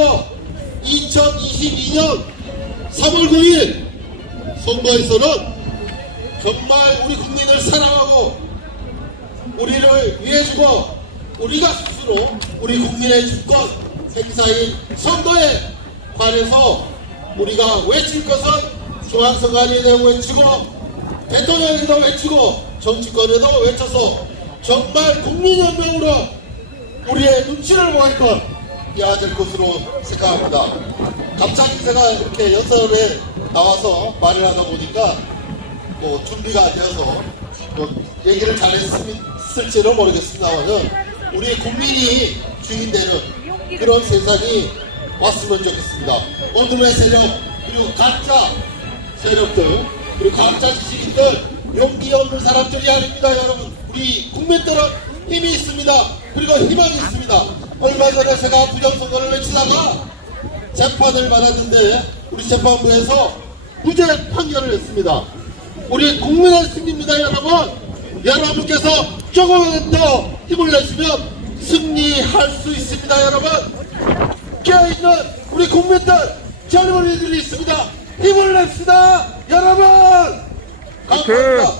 그리고 2022년 3월 9일 선거에서는 정말 우리 국민을 사랑하고 우리를 위해주고 우리가 스스로 우리 국민의 주권 행사인 선거에 관해서 우리가 외칠 것은 중앙선관위에도 외치고 대통령에도 외치고 정치권에도 외쳐서 정말 국민연맹으로 우리의 눈치를 보일 것 해야 될 것으로 생각합니다. 갑자기 제가 이렇게 연설에 나와서 말을 하다 보니까 뭐 준비가 안 되어서 뭐 얘기를 잘했을지는 모르겠습니다만은 우리 국민이 주인되는 그런 세상이 왔으면 좋겠습니다. 어둠의 세력 그리고 가짜 세력들 그리고 가짜 지식인들 용기 없는 사람들이 아닙니다 여러분 우리 국민들은 힘이 있습니다 그리고 희망이 있습니다 얼마 전에 제가 부정선거를 외치다가 재판을 받았는데 우리 재판부에서 무죄 판결을 했습니다. 우리 국민의 승리입니다 여러분. 여러분께서 조금만 더 힘을 내시면 승리할 수 있습니다 여러분. 깨어있는 우리 국민들 젊은이들이 있습니다. 힘을 냅시다 여러분. 감사합니다